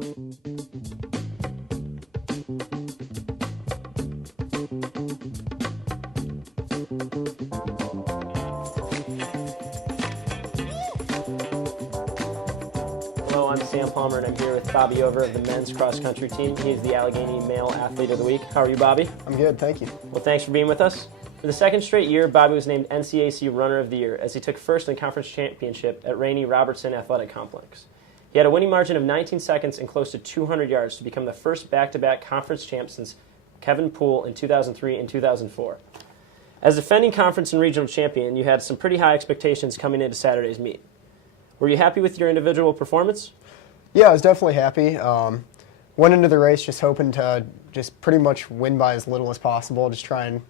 Hello, I'm Sam Palmer, and I'm here with Bobby Over of the men's cross-country team. He's the Allegheny Male Athlete of the Week. How are you, Bobby? I'm good, thank you. Well, thanks for being with us. For the second straight year, Bobby was named NCAC Runner of the Year as he took first in the conference championship at Rainey Robertson Athletic Complex. He had a winning margin of 19 seconds and close to 200 yards to become the first back-to-back conference champ since Kevin Poole in 2003 and 2004. As defending conference and regional champion, you had some pretty high expectations coming into Saturday's meet. Were you happy with your individual performance? Yeah, I was definitely happy. Went into the race just hoping to just pretty much win by as little as possible, just try and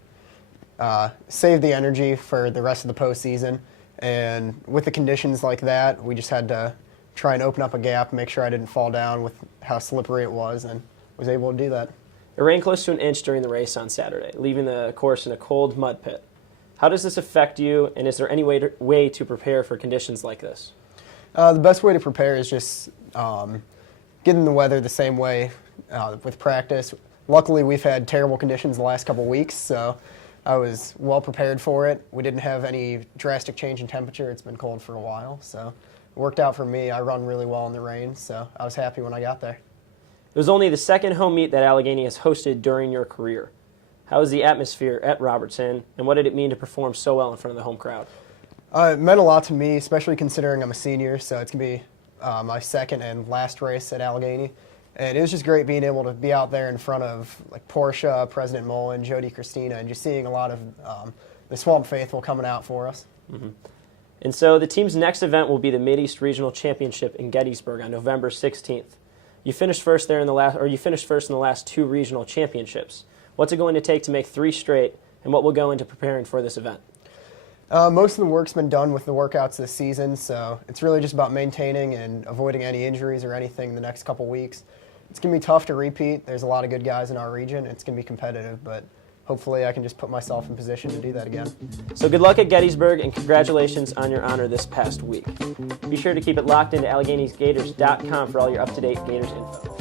save the energy for the rest of the postseason. And with the conditions like that, we just had to try and open up a gap, make sure I didn't fall down with how slippery it was, and was able to do that. It rained close to an inch during the race on Saturday, leaving the course in a cold mud pit. How does this affect you, and is there any way to prepare for conditions like this? The best way to prepare is just getting the weather the same way with practice. Luckily, we've had terrible conditions the last couple weeks, so I was well prepared for it. We didn't have any drastic change in temperature. It's been cold for a while, so it worked out for me. I run really well in the rain, so I was happy when I got there. It was only the second home meet that Allegheny has hosted during your career. How was the atmosphere at Robertson, and what did it mean to perform so well in front of the home crowd? It meant a lot to me, especially considering I'm a senior, so it's going to be my second and last race at Allegheny. And it was just great being able to be out there in front of like Portia, President Mullen, Jody Christina, and just seeing a lot of the Swamp Faithful coming out for us. Mm-hmm. And so the team's next event will be the Mid-East Regional Championship in Gettysburg on November 16th. You finished first there in the last two regional championships. What's it going to take to make 3 straight, and what will go into preparing for this event? Most of the work's been done with the workouts this season, so it's really just about maintaining and avoiding any injuries or anything the next couple weeks. It's going to be tough to repeat. There's a lot of good guys in our region. It's going to be competitive, but hopefully I can just put myself in position to do that again. So good luck at Gettysburg, and congratulations on your honor this past week. Be sure to keep it locked into AlleghenysGators.com for all your up-to-date Gators info.